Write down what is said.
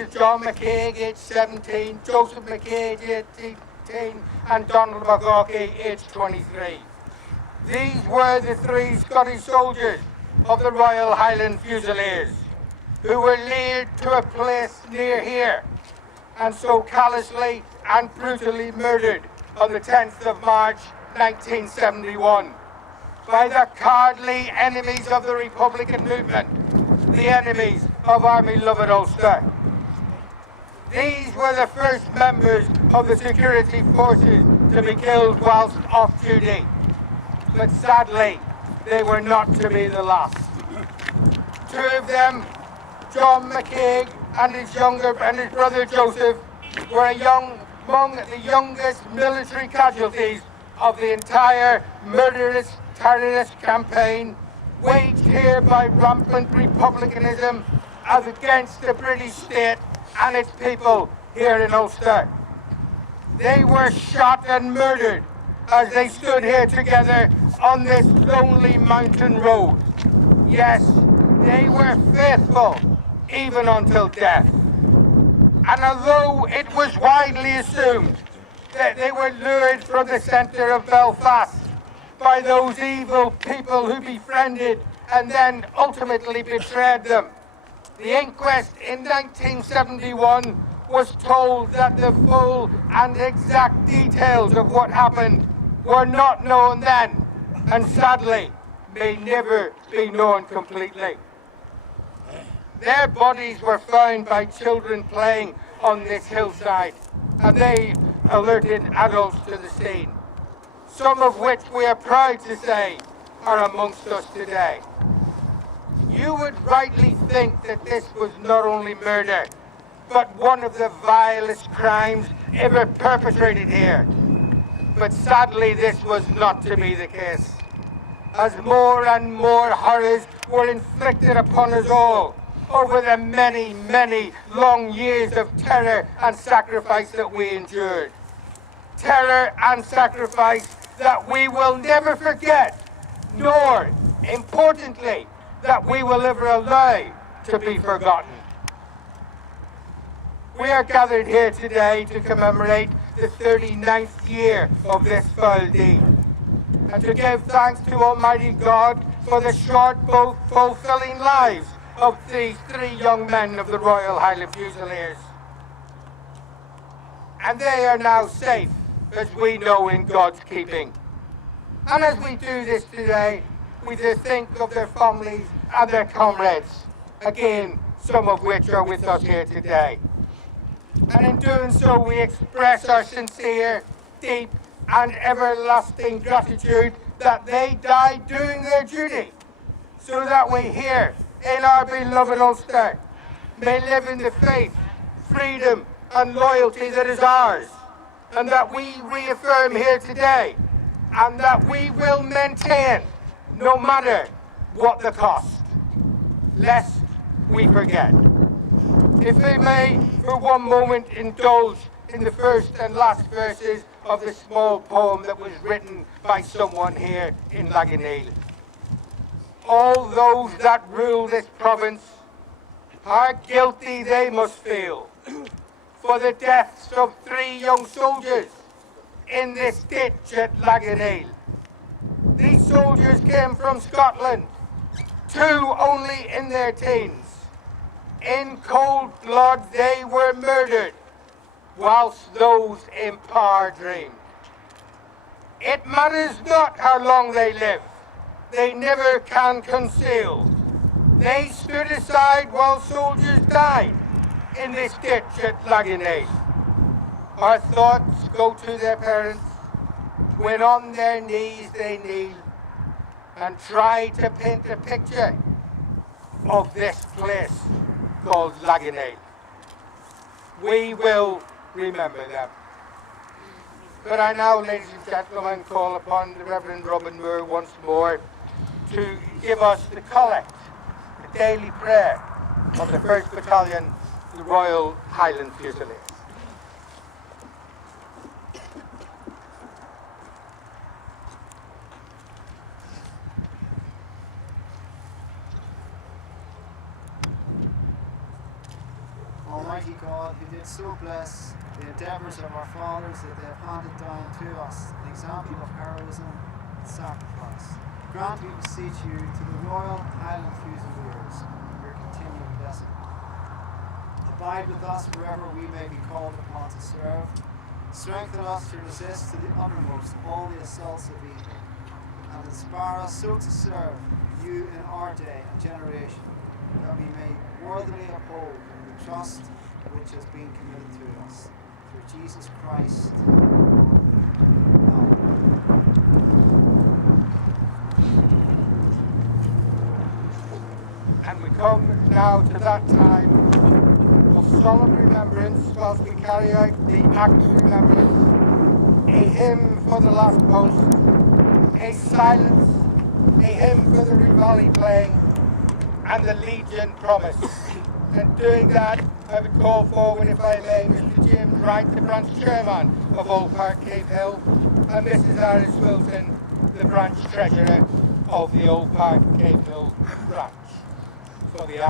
soldiers, John McCaig, aged 17, Joseph McCaig, aged 18, and Donald McCaughey, aged 23. These were the 3 Scottish soldiers of the Royal Highland Fusiliers who were laid to a place near here and so callously and brutally murdered on the 10th of March 1971 by the cowardly enemies of the Republican movement, the enemies of Army Love at Ulster. These were the first members of the security forces to be killed whilst off duty, but sadly they were not to be the last. 2 of them, John McCaig and his brother Joseph, were among the youngest military casualties of the entire murderous terrorist campaign waged here by rampant republicanism as against the British state and its people here in Ulster. They were shot and murdered as they stood here together on this lonely mountain road. Yes, they were faithful even until death. And although it was widely assumed that they were lured from the centre of Belfast by those evil people who befriended and then ultimately betrayed them, the inquest in 1971 was told that the full and exact details of what happened were not known then, and sadly may never be known completely. Their bodies were found by children playing on this hillside, and they alerted adults to the scene, some of which we are proud to say are amongst us today. You would rightly think that this was not only murder, but one of the vilest crimes ever perpetrated here. But sadly, this was not to be the case, as more and more horrors were inflicted upon us all over the many, many long years of terror and sacrifice that we endured. Terror and sacrifice that we will never forget, nor, importantly, that we will ever allow to be forgotten. We are gathered here today to commemorate the 39th year of this foul deed, and to give thanks to Almighty God for the short but fulfilling lives of these 3 young men of the Royal Highland Fusiliers. And they are now safe, as we know, in God's keeping. And as we do this today, we do think of their families and their comrades, again, some of which are with us here today. And in doing so, we express our sincere, deep, and everlasting gratitude that they died doing their duty, so that we here in our beloved Ulster may live in the faith, freedom, and loyalty that is ours, and that we reaffirm here today, and that we will maintain no matter what the cost, lest we forget. If we may, for one moment, indulge in the first and last verses of the small poem that was written by someone here in Ligoniel. All those that rule this province are guilty they must feel for the deaths of 3 young soldiers in this ditch at Ligoniel. These soldiers came from Scotland, 2 only in their teens. In cold blood they were murdered, whilst those in power dreamed. It matters not how long they live, they never can conceal. They stood aside while soldiers died in this ditch at Ligoniel. Our thoughts go to their parents when on their knees they kneel and try to paint a picture of this place called Ligoniel. We will remember them. But I now, ladies and gentlemen, call upon the Reverend Robin Moore once more to give us the collect, the daily prayer of the 1st Battalion, the Royal Highland Fusiliers. Almighty Almighty God, who did so bless the endeavours of our fathers that they have handed down to us, an example of heroism and sacrifice, grant, we beseech you, to the Royal Highland Fusiliers your continued blessing. Abide with us wherever we may be called upon to serve. Strengthen us to resist to the uttermost all the assaults of evil, and inspire us so to serve you in our day and generation, that we may worthily uphold the trust which has been committed to us. Through Jesus Christ. And we come now to that time of solemn remembrance whilst we carry out the act of remembrance, a hymn for the last post, a silence, a hymn for the reveille playing, and the Legion promise. And doing that, I would call forward, if I may, Mr. James Wright, the branch chairman of Old Park Cave Hill, and Mrs. Iris Wilson, the branch treasurer of the Old Park Cave Hill branch. For the